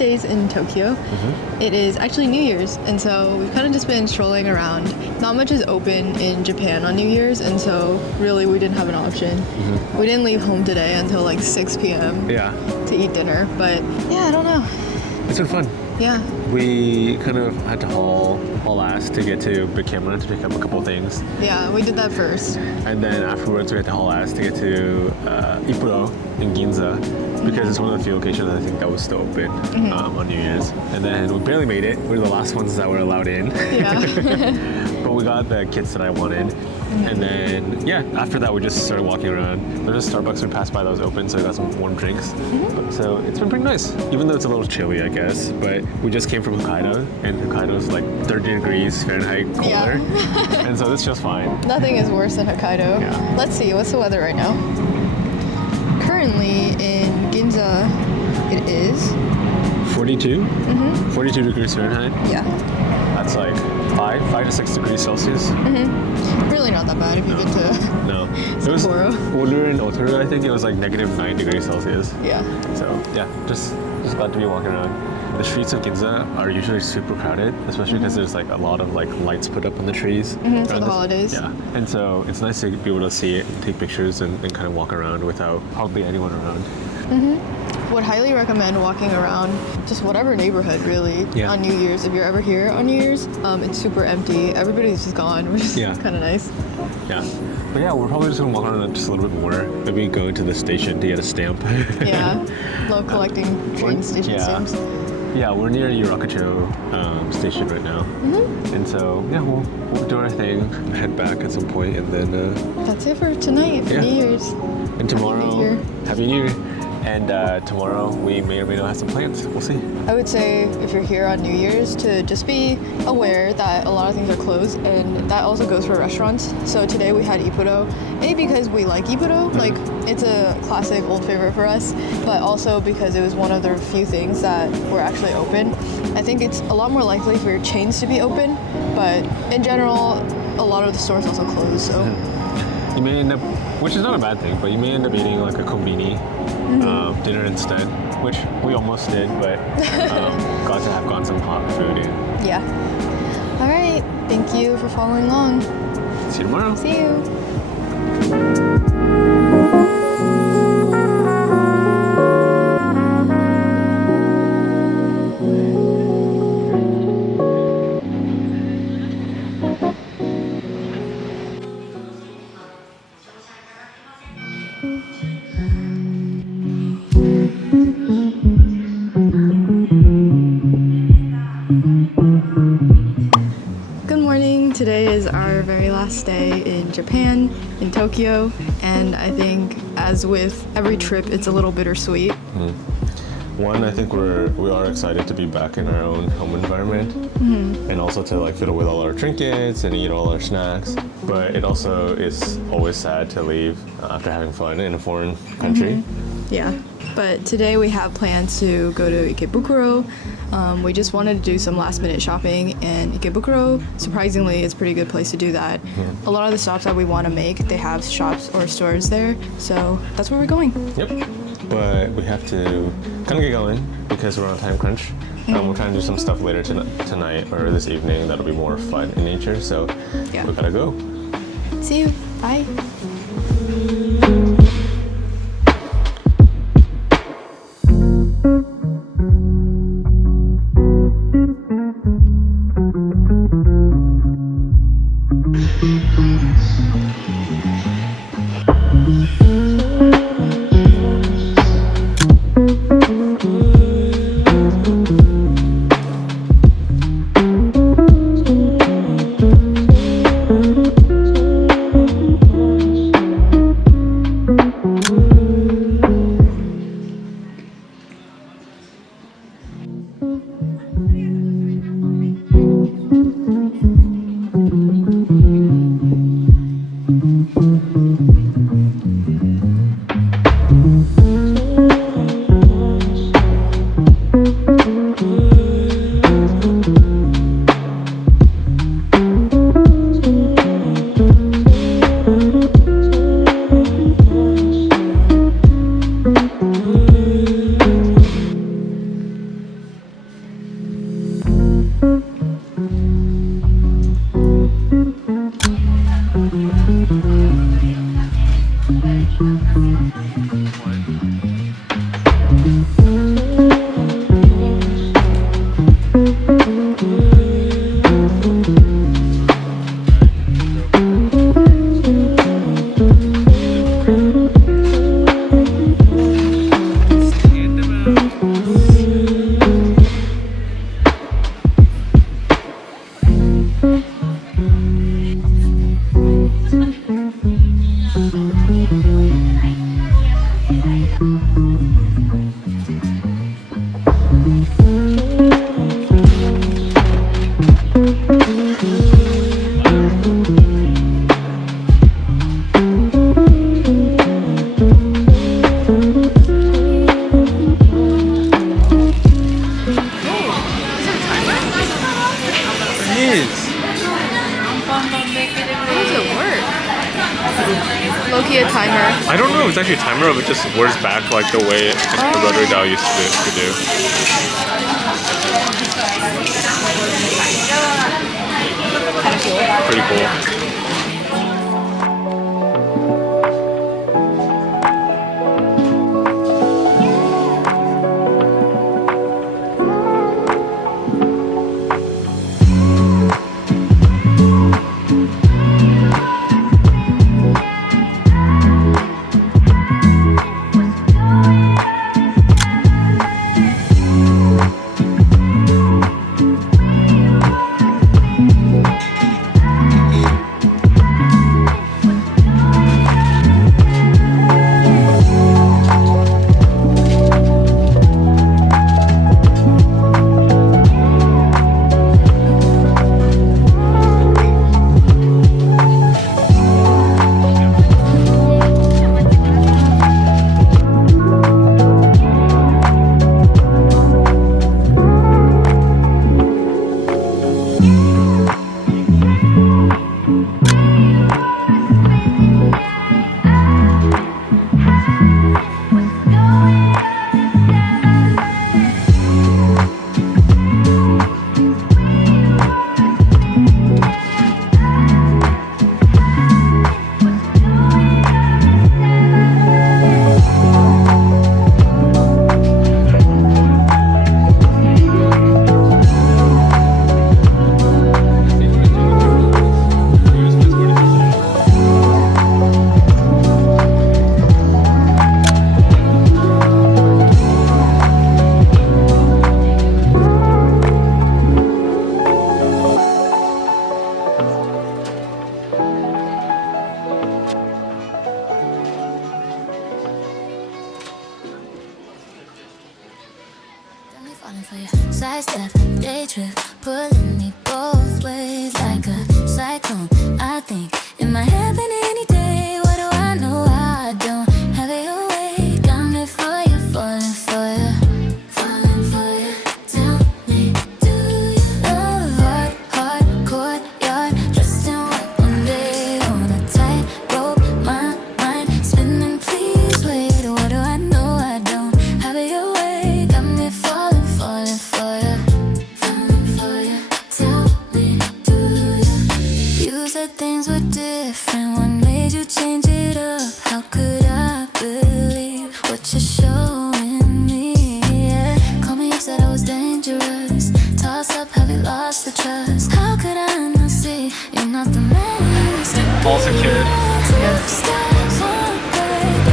days in Tokyo. It is actually New Year's, and so we've kind of just been strolling around. Not much is open in Japan on New Year's, and so really we didn't have an option. We didn't leave home today until like 6 p.m. To eat dinner, but yeah, I don't know. It's been fun. Yeah. We kind of had to haul ass to get to Big Camera to pick up a couple things. Yeah, we did that first. And then afterwards we had to haul ass to get to Ippudo in Ginza because it's one of the few locations I think that was still open on New Year's. And then we barely made it. We were the last ones that were allowed in. Yeah. But we got the kits that I wanted. And then, yeah, after that we just started walking around. There's a Starbucks we passed by that was open, so we got some warm drinks. So it's been pretty nice, even though it's a little chilly, I guess. But we just came from Hokkaido, and Hokkaido's like 30 degrees Fahrenheit cooler. And so it's just fine. Nothing is worse than Hokkaido. Yeah. Let's see, what's the weather right now? Currently in Ginza, it is 42? 42 degrees Fahrenheit? Yeah. That's like 5 to 6 degrees Celsius. Really not that bad if you get to No. It was, Sapporo. when we were in Otaru, I think it was like negative 9 degrees Celsius. Yeah. So yeah, just glad to be walking around. The streets of Ginza are usually super crowded, especially because there's like a lot of like lights put up on the trees. For the holidays. Yeah. And so it's nice to be able to see it and take pictures and kind of walk around without hardly anyone around. Would highly recommend walking around just whatever neighborhood really on New Year's. If you're ever here on New Year's, it's super empty. Everybody's just gone, which is kind of nice. Yeah. But yeah, we're probably just gonna walk around just a little bit more. Maybe go to the station to get a stamp. Yeah. Love collecting train station stamps. Yeah, we're near Yurakucho station right now. And so, yeah, we'll do our thing, head back at some point, and then... That's it for tonight, for New Year's. And tomorrow... Happy New Year. Happy New Year. And tomorrow, we may or may not have some plans. We'll see. I would say, if you're here on New Year's, to just be aware that a lot of things are closed, and that also goes for restaurants. So today we had Ippudo, maybe because we like Ippudo, like it's a classic old favorite for us, but also because it was one of the few things that were actually open. I think it's a lot more likely for chains to be open, but in general, a lot of the stores also close, so. You may end up, which is not a bad thing, but you may end up eating like a konbini dinner instead, which we almost did, but got to have gotten some hot food in. Yeah. All right. Thank you for following along. See you tomorrow. See you. Today is our very last day in Japan, in Tokyo, and I think, as with every trip, it's a little bittersweet. One, I think we are excited to be back in our own home environment, and also to like fiddle with all our trinkets and eat all our snacks. But it also is always sad to leave after having fun in a foreign country. Yeah, but today we have plans to go to Ikebukuro. We just wanted to do some last minute shopping, and Ikebukuro, surprisingly, is a pretty good place to do that. A lot of the stops that we want to make, they have shops or stores there, so that's where we're going. Yep, but we have to kind of get going because we're on a time crunch. We're trying to do some stuff later tonight or this evening that'll be more fun in nature, so we gotta go. See you. Bye. Low-key a timer. I don't know if it's actually a timer, but it just words back like the way the rotary dial used to do. Pretty cool. For your side step, day trip, pulling me both ways like a cyclone. I think it might happen any day. What do I know? I don't have it away. Got me for you, falling for you, falling for you. Tell me, do you love hard courtyard, dressed in white one day on a tight rope? My mind spinning. Please wait. What do I know? I don't have it away. Got me falling for you, falling for you. Tell me, do you? You said things were different. What made you change it up? How could I believe what you're showing me? Yeah. Call me up, said I was dangerous. Toss up, have you lost the trust? How could I not see you're not the man you used to be? All secured. Yes. I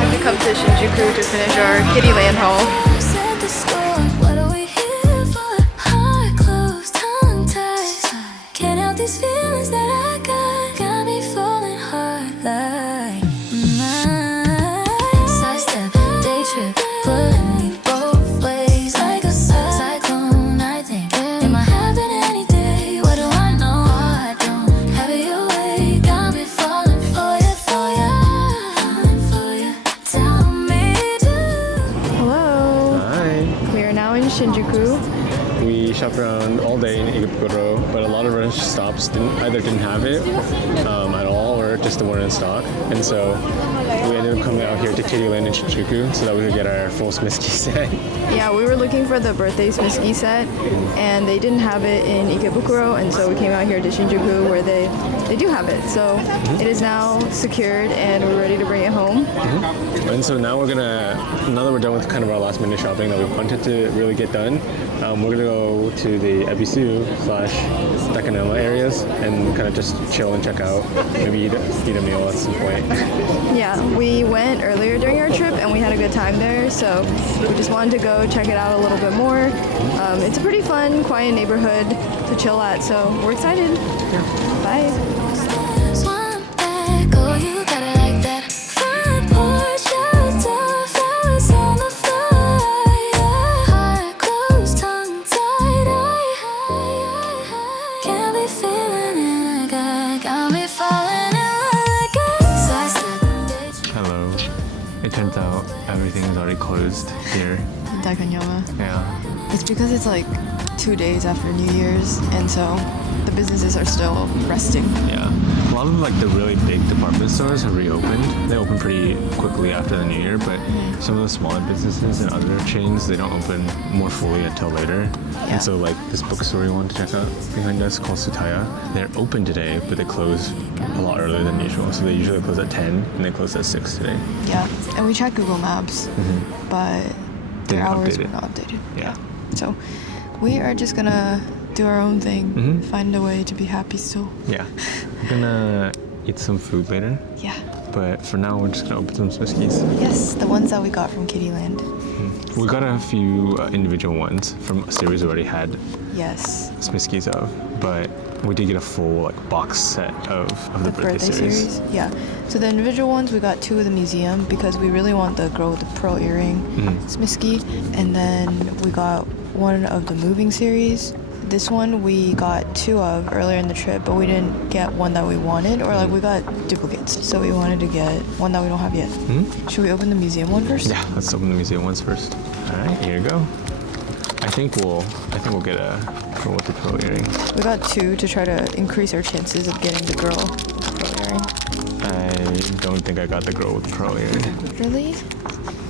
have to come to Shinjuku to finish our Kiddy land haul. Set the score. What are we here for? Heart closed, tongue tied. Can't help these feelings that I got me falling hard like sidestep, day trip, pulling me both ways like a cyclone. I think it might happen any day. What do I know? I don't have it your way. Got me falling for you, falling for you. Tell me, do. Hello. Hi. We are now in Shinjuku. We shopped around all day in Ikebukuro, but a lot of our stops either didn't have it at all, or just weren't in stock. And so we ended up coming out here to Kiddy Land in Shinjuku so that we could get our full Smiski set. Yeah, we were looking for the birthday Smiski set, and they didn't have it in Ikebukuro, and so we came out here to Shinjuku where they do have it. So it is now secured, and we're ready to bring it home. And so now now that we're done with kind of our last minute shopping that we wanted to really get done, we're gonna go to the Ebisu Daikanyama areas and kind of just chill and check out. Maybe eat a meal at some point. Yeah, we went earlier during our trip and we had a good time there, so we just wanted to go check it out a little bit more. It's a pretty fun, quiet neighborhood to chill at, so we're excited. Yeah. Bye. Swan back, oh, you got it like that. Front porch, shelter, flowers on the floor. Yeah. Heart closed, tongue tied. Can't be feeling it. Got me falling in love again. Hello. It turns out everything's already closed here. Daikanyama. Yeah. It's because it's like 2 days after New Year's, and so the businesses are still resting. Yeah. A lot of like the really big department stores have reopened. They open pretty quickly after the New Year, but some of the smaller businesses and other chains, they don't open more fully until later. Yeah. And so like this bookstore you want to check out behind us called Sutaya, they're open today, but they close a lot earlier than usual. So they usually close at 10 and they close at 6 today. Yeah, and we checked Google Maps, but their Didn't hours update were it. not updated. Yeah. So we are just gonna do our own thing, find a way to be happy still. Yeah. We're gonna eat some food later, Yeah. but for now we're just gonna open some Smiskis. Yes, the ones that we got from Kiddy Land. We got a few individual ones from a series we already had Yes. Smiskis of, but we did get a full like box set of the birthday series. Yeah. So the individual ones, we got 2 of the museum because we really want the girl with the pearl earring, Smiski, and then we got 1 of the moving series. This one we got 2 of earlier in the trip, but we didn't get one that we wanted, or like we got duplicates. So we wanted to get one that we don't have yet. Should we open the museum one first? Yeah, let's open the museum ones first. All right, here you go. I think we'll get a girl with the pearl earring. We got 2 to try to increase our chances of getting the girl with the pearl earring. I don't think I got the girl with the pearl earring. Really?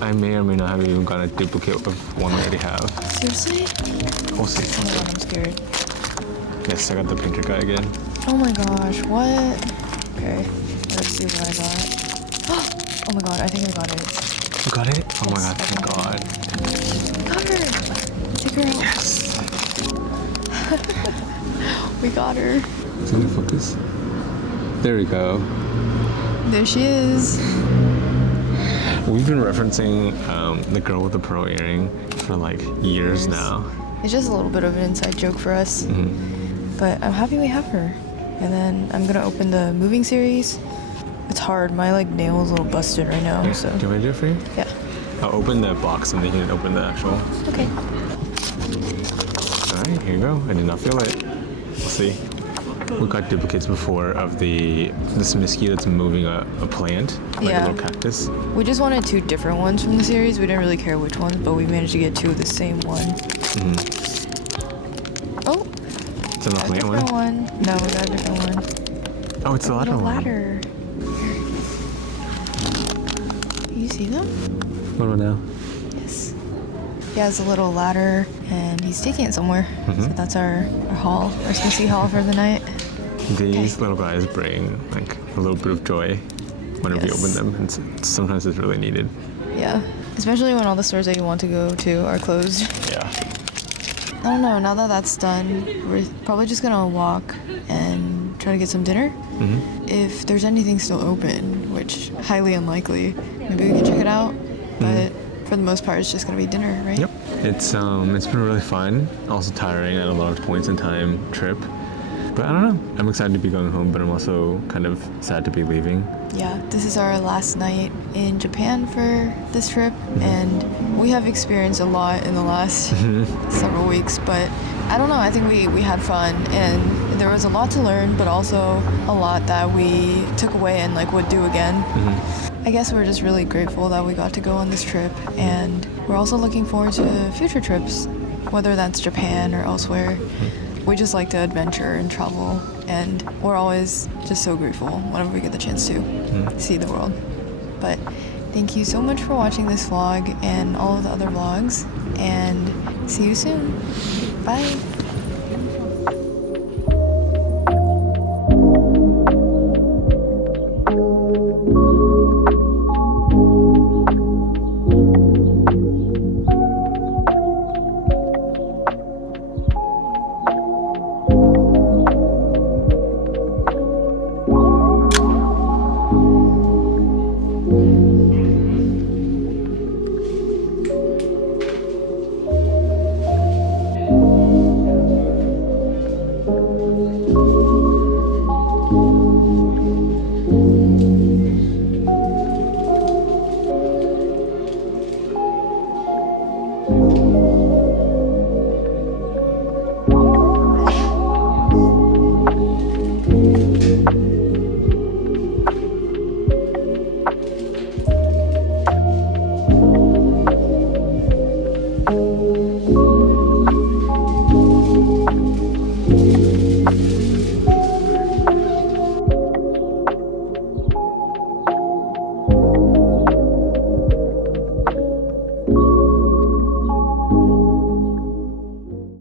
I may or may not have even got a duplicate of one we already have. Seriously? We'll see. Oh my god, I'm scared. Yes, I got the painter guy again. Oh my gosh, what? Okay, let's see what I got. Oh my god, I think I got it. You got it? Oh my god, thank god. Got her! Take her out. Yes. We got her. Is it gonna focus? There we go. There she is. We've been referencing the girl with the pearl earring for like years now. It's just a little bit of an inside joke for us. But I'm happy we have her. And then I'm gonna open the moving series. It's hard, my like nail is a little busted right now, so. Do you want me to do it for you? Yeah. I'll open the box and then you can open the actual. Okay. Alright, here you go. I did not feel it. We'll see. We got duplicates before of the Smiski that's moving a plant, like Yeah. a little cactus. We just wanted 2 different ones from the series. We didn't really care which ones, but we managed to get 2 of the same one. Oh, It's in the a plant different one. one. No, we got a different one. Oh, it's the ladder The one. ladder. You see them? What about now? Yes. He has a little ladder and he's taking it somewhere. So that's our haul, our Smiski haul for the night. These little guys bring like a little bit of joy whenever you Yes. open them, and sometimes it's really needed. Yeah. Especially when all the stores that you want to go to are closed. Yeah. I don't know, now that that's done, we're probably just gonna walk and try to get some dinner. If there's anything still open, which highly unlikely, maybe we can check it out. But for the most part, it's just gonna be dinner, right? Yep. It's been really fun. Also tiring at a lot of points in time trip. But I don't know. I'm excited to be going home, but I'm also kind of sad to be leaving. Yeah, this is our last night in Japan for this trip, and we have experienced a lot in the last several weeks, but I don't know, I think we had fun, and there was a lot to learn, but also a lot that we took away and like would do again. I guess we're just really grateful that we got to go on this trip, and we're also looking forward to future trips, whether that's Japan or elsewhere. We just like to adventure and travel, and we're always just so grateful whenever we get the chance to see the world. But thank you so much for watching this vlog and all of the other vlogs, and see you soon. Bye.